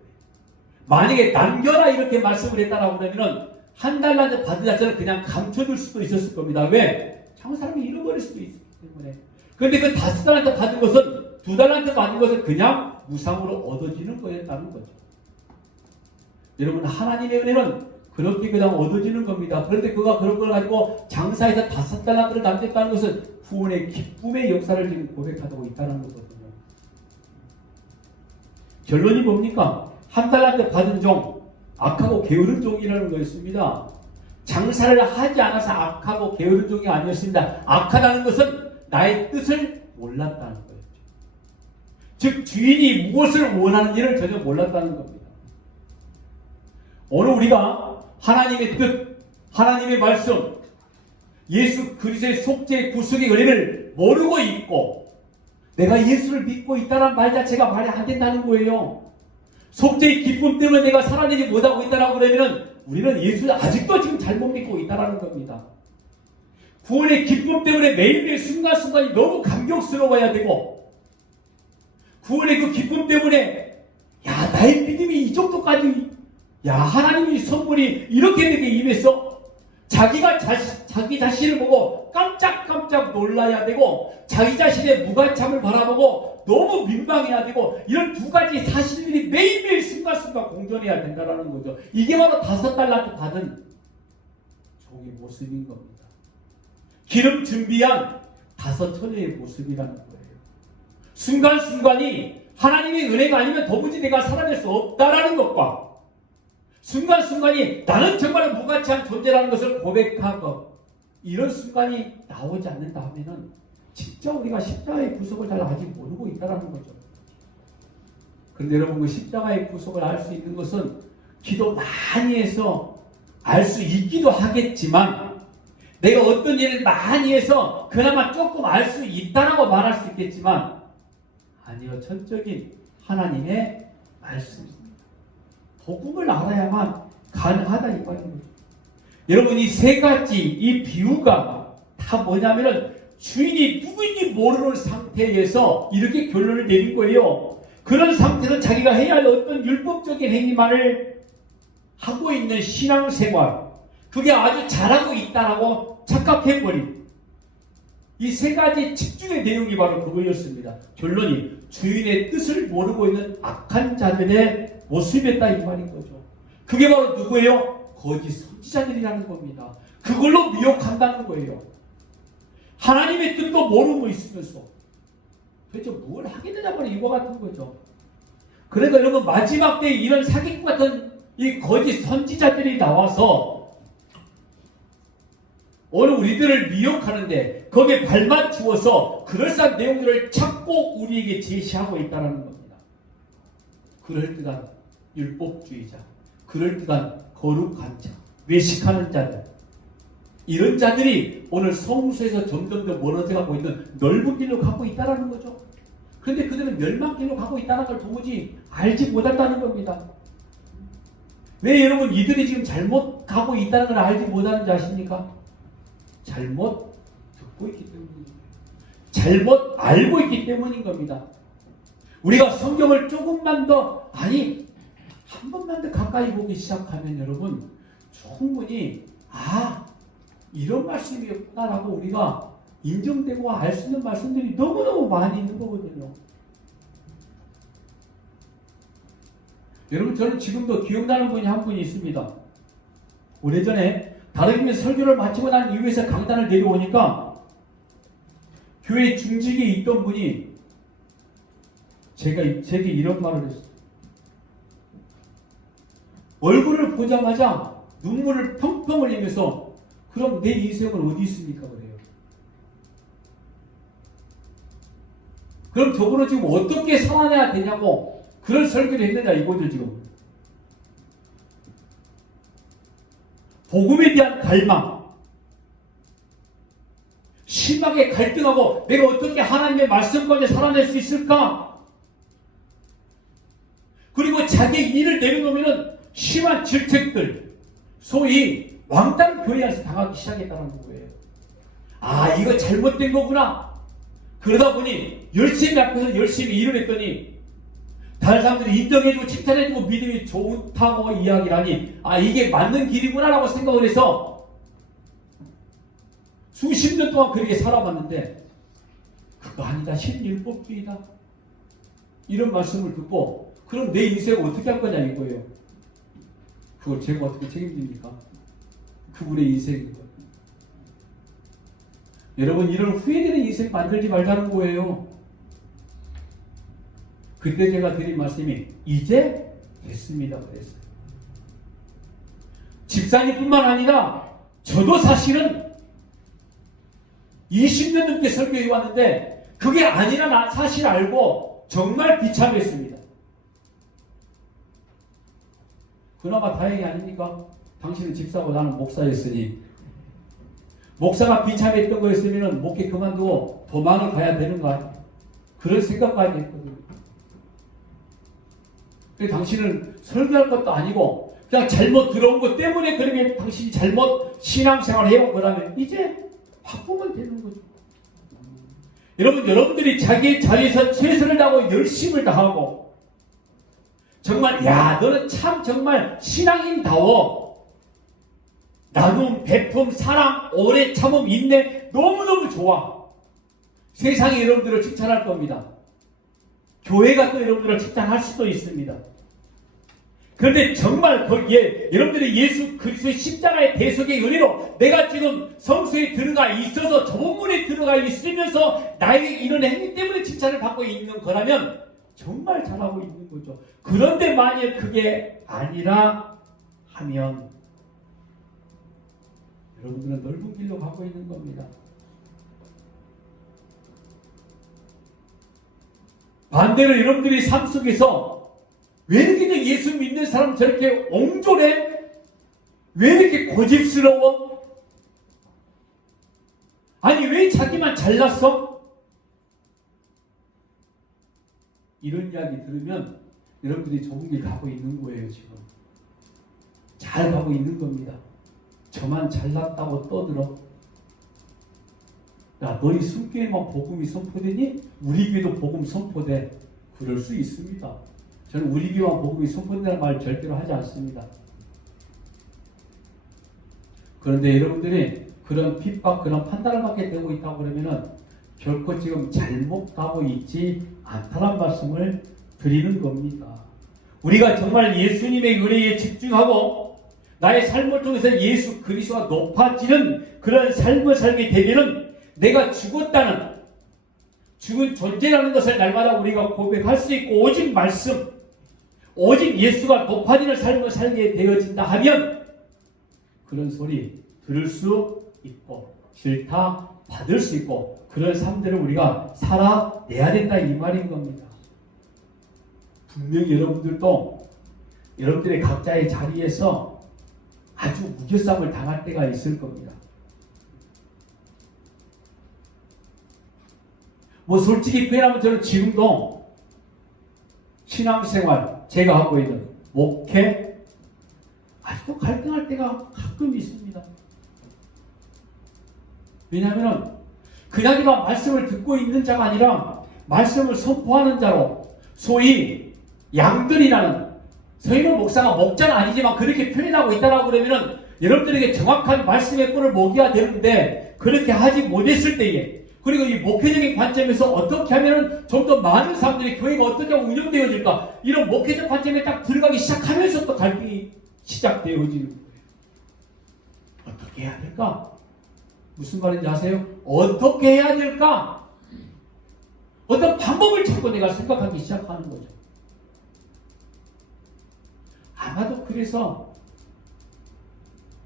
만약에 남겨라 이렇게 말씀을 했다라고 그러면 1달란트 받은 자체를 그냥 감춰둘 수도 있었을 겁니다. 왜? 사람이 잃어버릴 수도 있기 때문에. 그런데 그 5달란트 받은 것은 2달란트 받은 것은 그냥 무상으로 얻어지는 거였다는 거죠. 여러분, 하나님의 은혜는 그렇게 그냥 얻어지는 겁니다. 그런데 그가 그런 걸 가지고 장사해서 5달란트를 남겼다는 것은 후원의 기쁨의 역사를 지금 고백하고 있다는 거거든요. 결론이 뭡니까? 1달란트 받은 종, 악하고 게으른 종이라는 거였습니다. 장사를 하지 않아서 악하고 게으른 종이 아니었습니다. 악하다는 것은 나의 뜻을 몰랐다는 거였죠. 즉 주인이 무엇을 원하는지를 전혀 몰랐다는 겁니다. 오늘 우리가 하나님의 뜻, 하나님의 말씀, 예수 그리스도의 속죄 구속의 은혜를 모르고 있고 내가 예수를 믿고 있다는 말 자체가 말이 안 된다는 거예요. 속죄의 기쁨 때문에 내가 살아내지 못하고 있다라고 그러면 우리는 예수를 아직도 지금 잘못 믿고 있다는 겁니다. 구원의 기쁨 때문에 매일매일 순간순간이 너무 감격스러워야 되고 구원의 그 기쁨 때문에 야 나의 믿음이 이 정도까지 야 하나님의 선물이 이렇게 내게 임했어? 자기 자신을 보고 깜짝깜짝 놀라야 되고 자기 자신의 무관참을 바라보고 너무 민망해야 되고 이런 두 가지 사실들이 매일매일 순간순간 공존해야 된다는 거죠. 이게 바로 5달란트 받은 종의 모습인 겁니다. 기름 준비한 5처녀의 모습이라는 거예요. 순간순간이 하나님의 은혜가 아니면 도무지 내가 살아낼 수 없다라는 것과 순간순간이 나는 정말 무가치한 존재라는 것을 고백하고 이런 순간이 나오지 않는다 하면은 진짜 우리가 십자가의 구속을 잘 아직 모르고 있다는 거죠. 그런데 여러분 그 십자가의 구속을 알 수 있는 것은 기도 많이 해서 알 수 있기도 하겠지만 내가 어떤 일을 많이 해서 그나마 조금 알 수 있다라고 말할 수 있겠지만 아니요. 전적인 하나님의 말씀입니다. 복음을 알아야만 가능하다 이 말입니다. 여러분 이 세 가지 이 비유가 다 뭐냐면은 주인이 누구인지 모르는 상태에서 이렇게 결론을 내린 거예요. 그런 상태는 자기가 해야 할 어떤 율법적인 행위만을 하고 있는 신앙생활 그게 아주 잘하고 있다라고 착각해버린 이 세 가지 집중의 내용이 바로 그거였습니다. 결론이 주인의 뜻을 모르고 있는 악한 자들의 모습이었다 이 말인 거죠. 그게 바로 누구예요? 거짓 선지자들이라는 겁니다. 그걸로 미혹한다는 거예요. 하나님의 뜻도 모르고 있으면서 도대체 뭘 하겠느냐 말이 이거 같은 거죠. 그러니까 여러분 마지막 때 이런 사기꾼 같은 이 거짓 선지자들이 나와서 오늘 우리들을 미혹하는데 거기에 발맞추어서 그럴싸한 내용들을 찾고 우리에게 제시하고 있다는 겁니다. 그럴듯한 율법주의자, 그럴듯한 거룩한 자, 외식하는 자들, 이런 자들이 오늘 성수에서 점점 더 멀어져가고 있는 넓은 길로 가고 있다는 거죠. 그런데 그들은 멸망길로 가고 있다는 걸 도무지 알지 못한다는 겁니다. 왜 여러분 이들이 지금 잘못 가고 있다는 걸 알지 못하는지 아십니까? 잘못 듣고 있기 때문입니다. 잘못 알고 있기 때문인 겁니다. 우리가 성경을 조금만 더, 아니 한 번만 더 가까이 보기 시작하면 여러분 충분히 이런 말씀이었구나라고 우리가 인정되고 알 수 있는 말씀들이 너무너무 많이 있는 거거든요. 여러분, 저는 지금도 기억나는 분이 한 분이 있습니다. 오래전에 다른 설교를 마치고 난 이후에서 강단을 내려오니까 교회 중직에 있던 분이 제게 이런 말을 했어요. 얼굴을 보자마자 눈물을 펑펑 흘리면서 그럼 내 인생은 어디 있습니까? 그래요. 그럼 저분은 지금 어떻게 살아내야 되냐고 그런 설교를 했느냐 이거죠 지금. 복음에 대한 갈망, 심하게 갈등하고 내가 어떻게 하나님의 말씀까지 살아낼 수 있을까? 그리고 자기 일을 내려놓으면 심한 질책들, 소위 왕따를 교회 안에서 당하기 시작했다는 거예요. 이거 잘못된 거구나. 그러다 보니 열심히 앞에서 열심히 일을 했더니 다른 사람들이 인정해주고 칭찬해주고 믿음이 좋다고 이야기를 하니 이게 맞는 길이구나 라고 생각을 해서 수십 년 동안 그렇게 살아봤는데 그거 아니다, 신율법주의다 이런 말씀을 듣고 그럼 내 인생을 어떻게 할 거냐 이거예요. 그걸 제가 어떻게 책임집니까? 그분의 인생인 거예요. 여러분, 이런 후회되는 인생 만들지 말자는 거예요. 그때 제가 드린 말씀이 이제 됐습니다 그랬어요. 집사님뿐만 아니라 저도 사실은 20년 넘게 설교해 왔는데 그게 아니라 사실 알고 정말 비참했습니다. 그나마 다행이 아닙니까? 당신은 집사고 나는 목사였으니 목사가 비참했던 거였으면 목회 그만두고 도망을 가야 되는 거 아니에요? 그런 생각까지 했거든요. 당신은 설교할 것도 아니고 그냥 잘못 들어온 것 때문에 그러면 당신이 잘못 신앙생활을 해온 거라면 이제 바꾸면 되는 거죠. 여러분들이 자기의 자리에서 최선을 다하고 열심을 다하고 정말 너는 참 정말 신앙인다워. 나눔, 베품, 사랑, 오래 참음, 인내 너무너무 좋아. 세상이 여러분들을 칭찬할 겁니다. 교회가 또 여러분들을 칭찬할 수도 있습니다. 그런데 정말 거기에 여러분들이 예수 그리스도의 십자가의 대속의 은혜로 내가 지금 성소에 들어가 있어서 저문에 들어가 있으면서 나의 이런 행위 때문에 칭찬을 받고 있는 거라면 정말 잘하고 있는 거죠. 그런데 만약 그게 아니라 하면 여러분들은 넓은 길로 가고 있는 겁니다. 반대로 여러분들이 삶 속에서 왜 이렇게 예수 믿는 사람 저렇게 옹졸해? 왜 이렇게 고집스러워? 아니 왜 자기만 잘났어? 이런 이야기 들으면 여러분들이 좋은 길 가고 있는 거예요. 지금 잘 가고 있는 겁니다. 저만 잘났다고 떠들어. 너희 숨교에만 복음이 선포되니? 우리 교회도 복음 선포돼. 그럴 수 있습니다. 저는 우리 교회만 복음이 선포된다는 말 절대로 하지 않습니다. 그런데 여러분들이 그런 핍박, 그런 판단을 받게 되고 있다고 그러면은 결코 지금 잘못 가고 있지 않다는 말씀을 드리는 겁니다. 우리가 정말 예수님의 은혜에 집중하고 나의 삶을 통해서 예수 그리스도가 높아지는 그런 삶을 살게 되면은 내가 죽었다는 죽은 존재라는 것을 날마다 우리가 고백할 수 있고 오직 말씀, 오직 예수가 높아지는 삶을 살게 되어진다 하면 그런 소리 들을 수 있고 싫다 받을 수 있고 그런 삶들을 우리가 살아내야 된다 이 말인 겁니다. 분명히 여러분들도 여러분들의 각자의 자리에서 아주 무교쌈을 당할 때가 있을 겁니다. 뭐 솔직히 표현하면 저는 지금도 신앙생활 제가 하고 있는 목회 아직도 갈등할 때가 가끔 있습니다. 왜냐하면 그냥이만 말씀을 듣고 있는 자가 아니라 말씀을 선포하는 자로 소위 양들이라는 서인호 목사가 목자는 아니지만 그렇게 표현하고 있다라고 그러면은 여러분들에게 정확한 말씀의 꿀을 먹여야 되는데 그렇게 하지 못했을 때에 그리고 이 목회적인 관점에서 어떻게 하면은 좀 더 많은 사람들이 교회가 어떻게 운영되어질까 이런 목회적 관점에 딱 들어가기 시작하면서 또 갈등이 시작되어지는 거예요. 어떻게 해야 될까? 무슨 말인지 아세요? 어떻게 해야 될까? 어떤 방법을 자꾸 내가 생각하기 시작하는 거죠. 아마도 그래서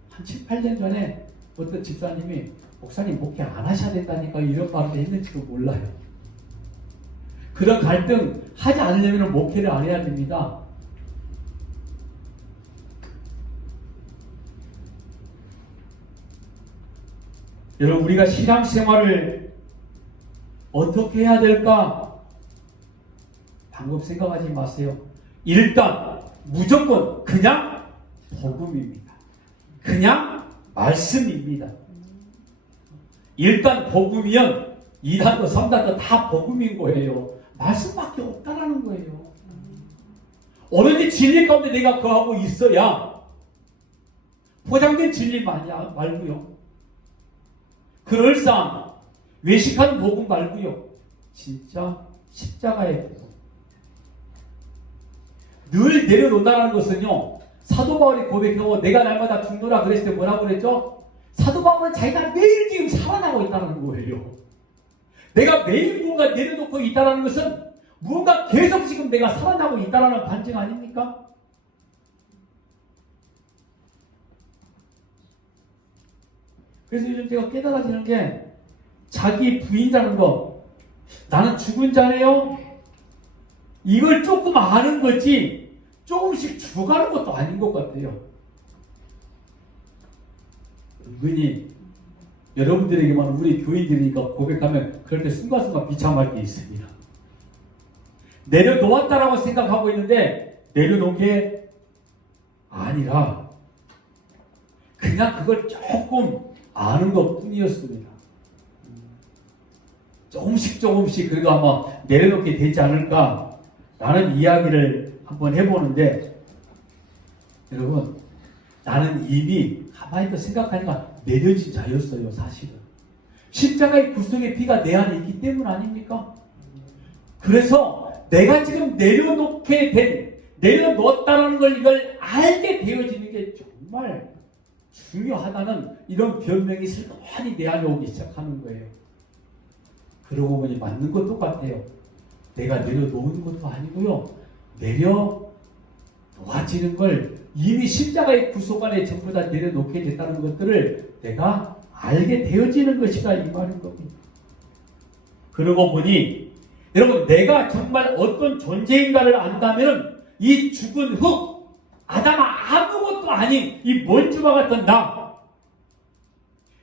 한 7, 8년 전에 어떤 집사님이 목사님 목회 안 하셔야 된다니까 이런 말을 했는지도 몰라요. 그런 갈등 하지 않으려면 목회를 안 해야 됩니다. 여러분 우리가 신앙생활을 어떻게 해야 될까? 방법 생각하지 마세요. 일단 무조건 그냥 복음입니다. 그냥 말씀입니다. 일단 복음이면 2단도 3단도 다 복음인 거예요. 말씀밖에 없다라는 거예요. 오로지 진리 가운데 내가 거하고 있어야 포장된 진리 말고요. 그럴싸한 외식한 복음 말고요. 진짜 십자가의 복음. 늘 내려놓는다는 것은요. 사도 바울이 고백하고 내가 날마다 죽노라 그랬을 때 뭐라고 그랬죠? 사도 바울은 자기가 매일 지금 살아나고 있다는 거예요. 내가 매일 무언가 내려놓고 있다는 것은 무언가 계속 지금 내가 살아나고 있다는 반증 아닙니까? 그래서 요즘 제가 깨달아지는 게 자기 부인이라는 거 나는 죽은 자네요. 이걸 조금 아는 거지 조금씩 죽어가는 것도 아닌 것 같아요. 은근히 여러분들에게만 우리 교인들이니까 고백하면 그럴 때 순간순간 비참할 게 있습니다. 내려놓았다라고 생각하고 있는데 내려놓은 게 아니라 그냥 그걸 조금 아는 것 뿐이었습니다. 조금씩 그래도 아마 내려놓게 되지 않을까 라는 이야기를 한번 해보는데 여러분 나는 이미 가만히 또 생각하니까 내려진 자였어요. 사실은 십자가의 구속의 피가 내 안에 있기 때문 아닙니까? 그래서 내가 지금 내려놓았다는 걸 이걸 알게 되어지는 게 정말 중요하다는 이런 변명이 슬퍼하니 내 안에 오기 시작하는 거예요. 그러고 보니 맞는 것 똑같아요. 내가 내려놓은 것도 아니고요. 내려놓아지는 걸 이미 십자가의 구속 안에 전부 다 내려놓게 됐다는 것들을 내가 알게 되어지는 것이다 이 말인 겁니다. 그러고 보니 여러분 내가 정말 어떤 존재인가를 안다면 이 죽은 흙 아담아 아무것도 아닌 이 먼지와 같은 나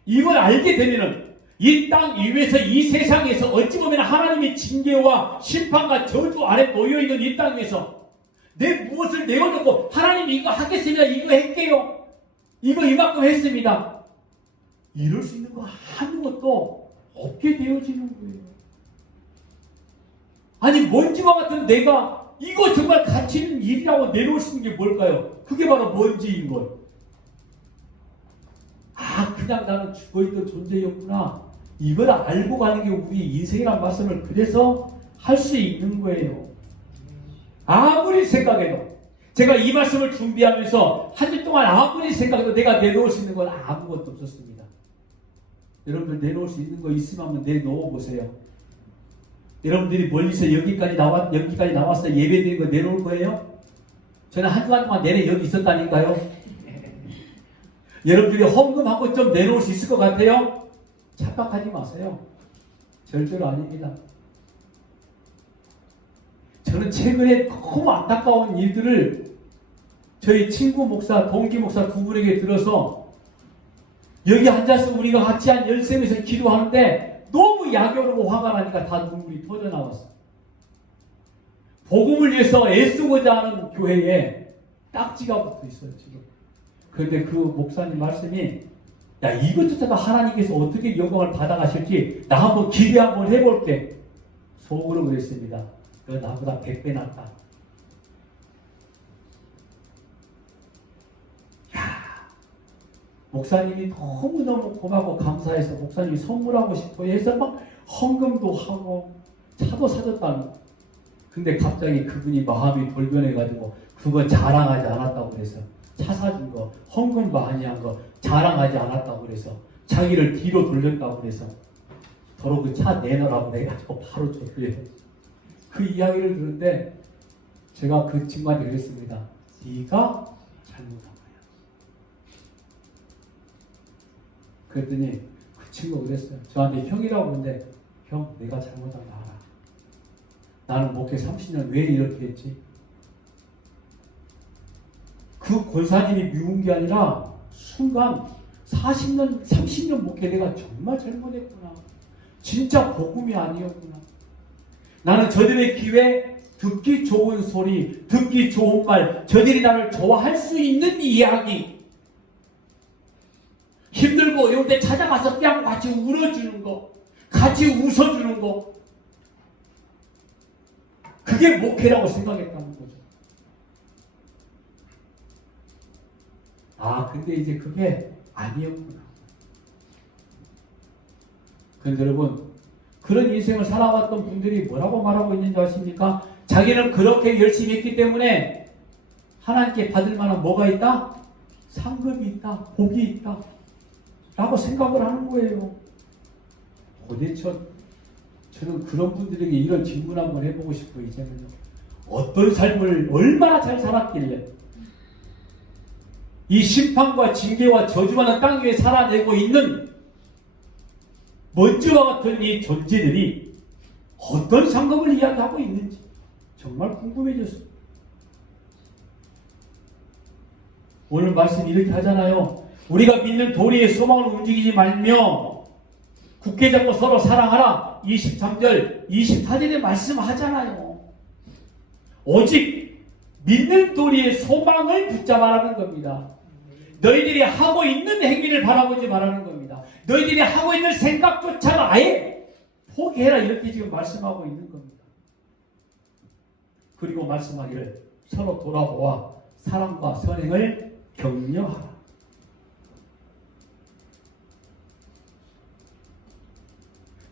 이걸 알게 되면은 이 땅 위에서 이 세상에서 어찌 보면 하나님의 징계와 심판과 저주 아래 놓여있는 이 땅에서 내 무엇을 내어놓고 하나님이 이거 하겠습니다. 이거 할게요. 이거 이만큼 했습니다. 이럴 수 있는 거 아무것도 없게 되어지는 거예요. 아니 먼지와 같은 내가 이거 정말 가치 있는 일이라고 내놓을 수 있는 게 뭘까요? 그게 바로 먼지인 걸. 아 그냥 나는 죽어있던 존재였구나. 이걸 알고 가는 게 우리 인생이란 말씀을 그래서 할 수 있는 거예요. 아무리 생각해도 제가 이 말씀을 준비하면서 한 주 동안 아무리 생각해도 내가 내놓을 수 있는 건 아무것도 없었습니다. 여러분들 내놓을 수 있는 거 있으면 한번 내놓아 보세요. 여러분들이 멀리서 여기까지 나와서 예배드리는 거 내놓을 거예요? 저는 한 주간 동안 내내 여기 있었다니까요. 여러분들이 헌금하고 좀 내놓을 수 있을 것 같아요? 착각하지 마세요. 절대로 아닙니다. 저는 최근에 너무 안타까운 일들을 저희 친구 목사, 동기 목사 두 분에게 들어서 여기 앉아서 우리가 같이 한 13명에서 기도하는데 너무 약오르고 화가 나니까 다 눈물이 터져나왔어. 복음을 위해서 애쓰고자 하는 교회에 딱지가 붙어 있어요, 지금. 그런데 그 목사님 말씀이, 야, 이것조차도 하나님께서 어떻게 영광을 받아가실지 나 한번 기대 한번 해볼게. 속으로 그랬습니다. 너 나보다 100배 낫다. 야, 목사님이 너무너무 고맙고 감사해서 목사님이 선물하고 싶어 해서 막 헌금도 하고 차도 사줬다는 거. 근데 갑자기 그분이 마음이 돌변해가지고 그거 자랑하지 않았다고 그래서 차 사준 거, 헌금 많이 한 거 자랑하지 않았다고 그래서 자기를 뒤로 돌렸다고 그래서 도로 그 차 내놔라고 해가지고 바로 줬어요. 그 이야기를 듣는데 제가 그 친구한테 그랬습니다. 네가 잘못한 거야. 그랬더니 그 친구가 그랬어요. 저한테 형이라고 그러는데 형, 내가 잘못한 거 알아. 나는 목회 30년 왜 이렇게 했지? 그 권사님이 미운 게 아니라 순간 40년, 30년 목회 내가 정말 잘못했구나. 진짜 복음이 아니었구나. 나는 저들의 귀에 듣기 좋은 소리, 듣기 좋은 말, 저들이 나를 좋아할 수 있는 이야기, 힘들고 어려울 때 찾아가서 그냥 같이 울어주는 거, 같이 웃어주는 거, 그게 목회라고 생각했다는 거죠. 아, 근데 이제 그게 아니었구나. 그런데 여러분, 그런 인생을 살아왔던 분들이 뭐라고 말하고 있는지 아십니까? 자기는 그렇게 열심히 했기 때문에 하나님께 받을 만한 뭐가 있다? 상급이 있다, 복이 있다 라고 생각을 하는 거예요. 도대체 저는 그런 분들에게 이런 질문 한번 해보고 싶어요. 이제는요. 어떤 삶을 얼마나 잘 살았길래 이 심판과 징계와 저주하는 땅 위에 살아내고 있는 먼지와 같은 이 존재들이 어떤 상급을 이야기하고 있는지 정말 궁금해졌어요. 오늘 말씀 이렇게 하잖아요. 우리가 믿는 도리의 소망을 움직이지 말며 굳게 잡고 서로 사랑하라. 23절, 24절에 말씀하잖아요. 오직 믿는 도리의 소망을 붙잡아라는 겁니다. 너희들이 하고 있는 행위를 바라보지 말라는 겁니다. 너희들이 하고 있는 생각조차 아예 포기해라. 이렇게 지금 말씀하고 있는 겁니다. 그리고 말씀하기를 서로 돌아보아 사랑과 선행을 격려하라.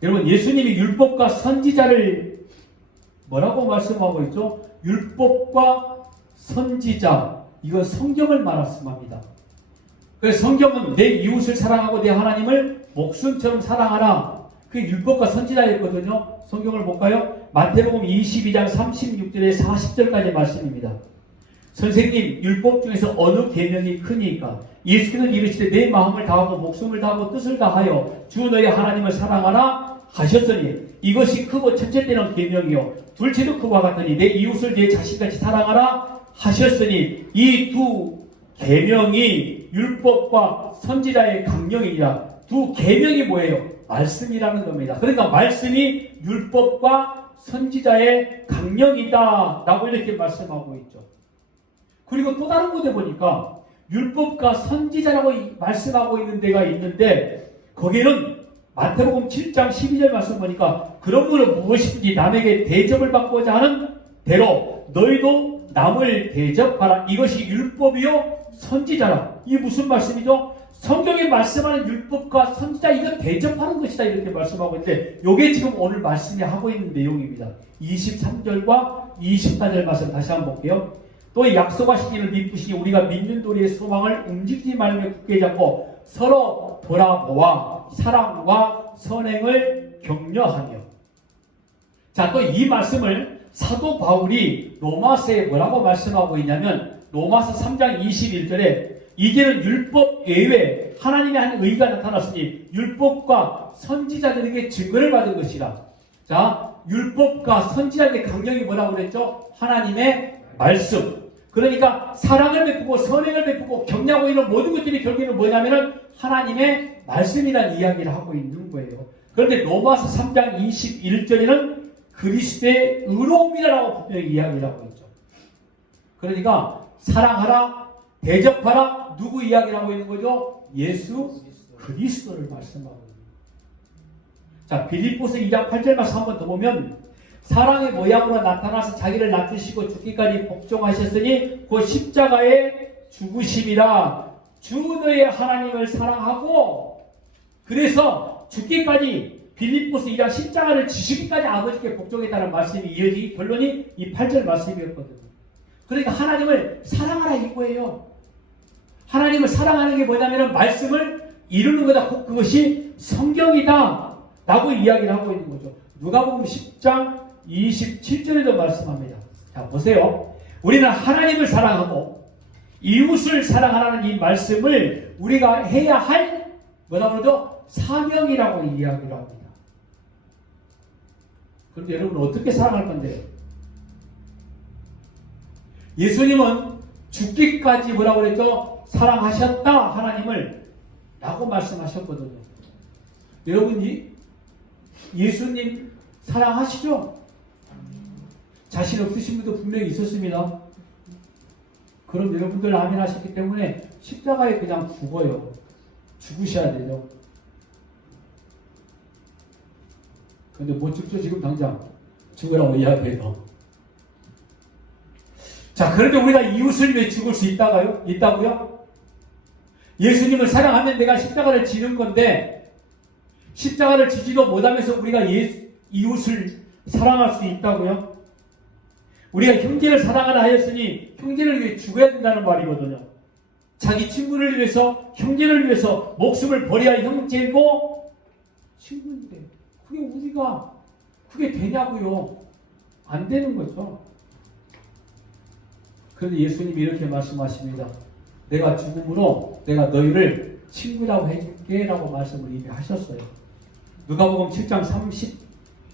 여러분, 예수님이 율법과 선지자를 뭐라고 말씀하고 있죠? 율법과 선지자, 이건 성경을 말씀합니다. 그래서 성경은 내 이웃을 사랑하고 내 하나님을 목숨처럼 사랑하라. 그게 율법과 선지자였거든요. 성경을 볼까요? 마태복음 22장 36절에 40절까지 말씀입니다. 선생님, 율법 중에서 어느 계명이 크니까? 예수께서는 이르시되 내 마음을 다하고 목숨을 다하고 뜻을 다하여 주 너희 하나님을 사랑하라 하셨으니 이것이 크고 첫째 때는 계명이요 둘째도 그와 같으니 내 이웃을 내 자신같이 사랑하라 하셨으니 이 두 계명이 율법과 선지자의 강령이니라. 두 계명이 뭐예요? 말씀이라는 겁니다. 그러니까 말씀이 율법과 선지자의 강령이다 라고 이렇게 말씀하고 있죠. 그리고 또 다른 곳에 보니까 율법과 선지자라고 말씀하고 있는 데가 있는데 거기는 마태복음 7장 12절 말씀 보니까 그러므로 무엇이든지 남에게 대접을 받고자 하는 대로 너희도 남을 대접하라. 이것이 율법이요 선지자라. 이게 무슨 말씀이죠? 성경에 말씀하는 율법과 선지자, 이건 대접하는 것이다 이렇게 말씀하고 있는데 이게 지금 오늘 말씀이 하고 있는 내용입니다. 23절과 24절 말씀 다시 한번 볼게요. 또 약속하신 이를 믿으시니 우리가 믿는 도리의 소망을 움직이지 말며 굳게 잡고 서로 돌아보아 사랑과 선행을 격려하며. 자, 또 이 말씀을 사도 바울이 로마서에 뭐라고 말씀하고 있냐면 로마서 3장 21절에 이제는 율법 외에 하나님의 한 의가 나타났으니 율법과 선지자들에게 증거를 받은 것이라. 자, 율법과 선지자들의 강령이 뭐라고 그랬죠? 하나님의 말씀. 그러니까 사랑을 베푸고 선행을 베푸고 격려하고 있는 모든 것들이 결국에는 뭐냐면은 하나님의 말씀이라는 이야기를 하고 있는 거예요. 그런데 로마서 3장 21절에는 그리스도의 의로움이라고 분명히 이야기를 하고 있죠. 그러니까 사랑하라, 대접하라, 누구 이야기를 하고 있는 거죠? 예수 그리스도를 말씀하고 있는 거예요. 자, 빌립보서 2장 8절 말씀 한번 더 보면 사랑의 모양으로 나타나서 자기를 낮추시고 죽기까지 복종하셨으니 그 십자가의 죽으심이라. 주 너의 하나님을 사랑하고 그래서 죽기까지 빌립보서 2장 십자가를 지시기까지 아버지께 복종했다는 말씀이 이어지기 결론이 이 8절 말씀이었거든요. 그러니까 하나님을 사랑하라 이거예요. 하나님을 사랑하는 게 뭐냐면 말씀을 이루는 거다. 꼭 그것이 성경이다 라고 이야기를 하고 있는 거죠. 누가복음 10장 27절에도 말씀합니다. 자, 보세요. 우리는 하나님을 사랑하고 이웃을 사랑하라는 이 말씀을 우리가 해야 할 뭐라고 그러죠? 사명이라고 이야기를 합니다. 그런데 여러분 어떻게 사랑할 건데요? 예수님은 죽기까지 뭐라고 그랬죠? 사랑하셨다 하나님을 라고 말씀하셨거든요. 여러분 예수님 사랑하시죠? 자신 없으신 분도 분명히 있었습니다. 그럼 여러분들 아멘 하셨기 때문에 십자가에 그냥 죽어요. 죽으셔야 되죠. 근데 못 죽죠. 지금 당장 죽으라고 이야기해서. 자, 그런데 우리가 이웃을 위해 죽을 수 있다고요? 예수님을 사랑하면 내가 십자가를 지는 건데 십자가를 지지도 못하면서 우리가 이웃을 사랑할 수 있다고요? 우리가 형제를 사랑하라 하였으니 형제를 위해 죽어야 된다는 말이거든요. 자기 친구를 위해서 형제를 위해서 목숨을 버려야 형제고 친구인데 그게 되냐고요? 안 되는 거죠. 그런데 예수님이 이렇게 말씀하십니다. 내가 죽음으로 내가 너희를 친구라고 해줄게 라고 말씀을 이미 하셨어요. 누가복음 7장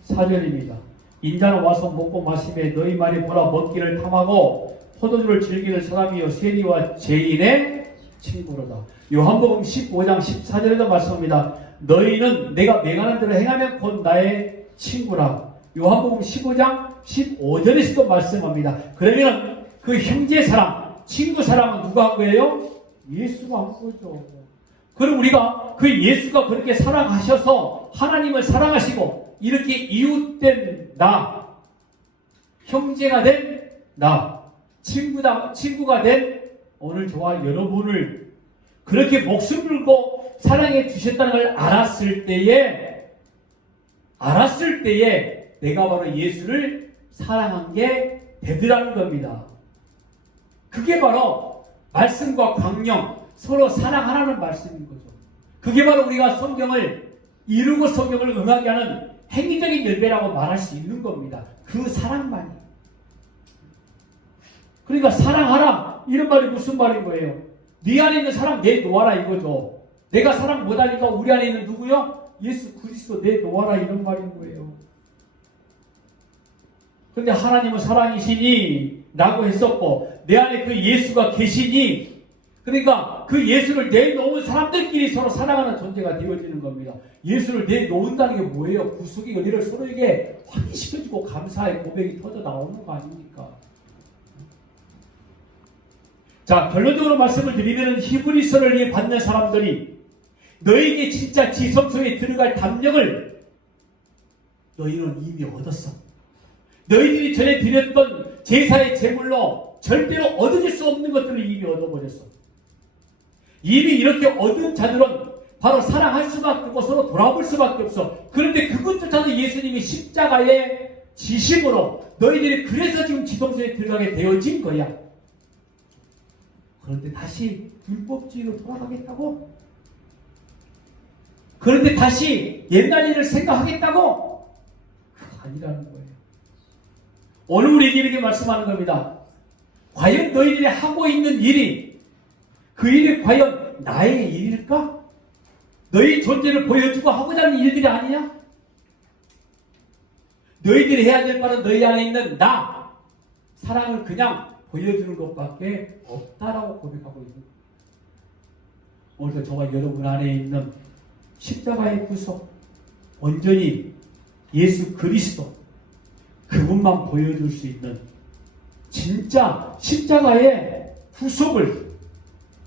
34절입니다. 인자는 와서 먹고 마시매 너희 말이 뭐라 먹기를 탐하고 포도주를 즐기는 사람이요 세리와 죄인의 친구로다. 요한복음 15장 14절에도 말씀합니다. 너희는 내가 명하는 대로 행하면 곧 나의 친구라. 요한복음 15장 15절에서도 말씀합니다. 그러면 그 형제 사랑, 친구 사랑은 누가 한 거예요? 예수가 한 거죠. 그럼 우리가 그 예수가 그렇게 사랑하셔서 하나님을 사랑하시고 이렇게 이웃된 나, 형제가 된 나, 친구가 된 오늘 저와 여러분을 그렇게 목숨 걸고 사랑해 주셨다는 걸 알았을 때에 내가 바로 예수를 사랑한 게 되더라는 겁니다. 그게 바로 말씀과 광령, 서로 사랑하라는 말씀인 거죠. 그게 바로 우리가 성경을 이루고 성경을 응하게 하는 행위적인 열매라고 말할 수 있는 겁니다. 그 사랑만이. 그러니까 사랑하라 이런 말이 무슨 말인 거예요? 네 안에 있는 사랑 내놓아라 이거죠. 내가 사랑 못하니까 우리 안에 있는 누구요? 예수 그리스도 내놓아라 이런 말인 거예요. 그런데 하나님은 사랑이시니 라고 했었고 내 안에 그 예수가 계시니 그러니까 그 예수를 내놓은 사람들끼리 서로 사랑하는 존재가 되어지는 겁니다. 예수를 내놓는다는 게 뭐예요? 구속의 은혜를 서로에게 확인시켜주고 감사의 고백이 터져 나오는 거 아닙니까? 자, 결론적으로 말씀을 드리면 히브리서를 위해 받는 사람들이 너에게 진짜 지성소에 들어갈 담력을 너희는 이미 얻었어. 너희들이 전에 드렸던 제사의 제물로 절대로 얻어질 수 없는 것들을 이미 얻어버렸어. 이미 이렇게 얻은 자들은 바로 사랑할 수밖에 없고 서로 돌아볼 수밖에 없어. 그런데 그것조차도 예수님이 십자가의 지심으로 너희들이 그래서 지금 지성소에 들어가게 되어진 거야. 그런데 다시 율법주의로 돌아가겠다고? 그런데 다시 옛날 일을 생각하겠다고? 그거 아니라는 거예요. 오늘 우리에게 이렇게 말씀하는 겁니다. 과연 너희들이 하고 있는 일이 그 일이 과연 나의 일일까? 너희 존재를 보여주고 하고자 하는 일들이 아니냐? 너희들이 해야 될 바는 너희 안에 있는 나, 사랑을 그냥 보여주는 것밖에 없다라고 고백하고 있는 거예요. 오늘도 저와 여러분 안에 있는 십자가의 구속, 온전히 예수 그리스도, 그분만 보여줄 수 있는 진짜 십자가의 구속을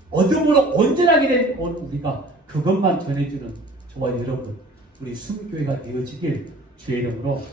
어둠으로 온전하게 된 우리가 그것만 전해주는 저와 여러분, 우리 순교회가 되어지길 주의 이름으로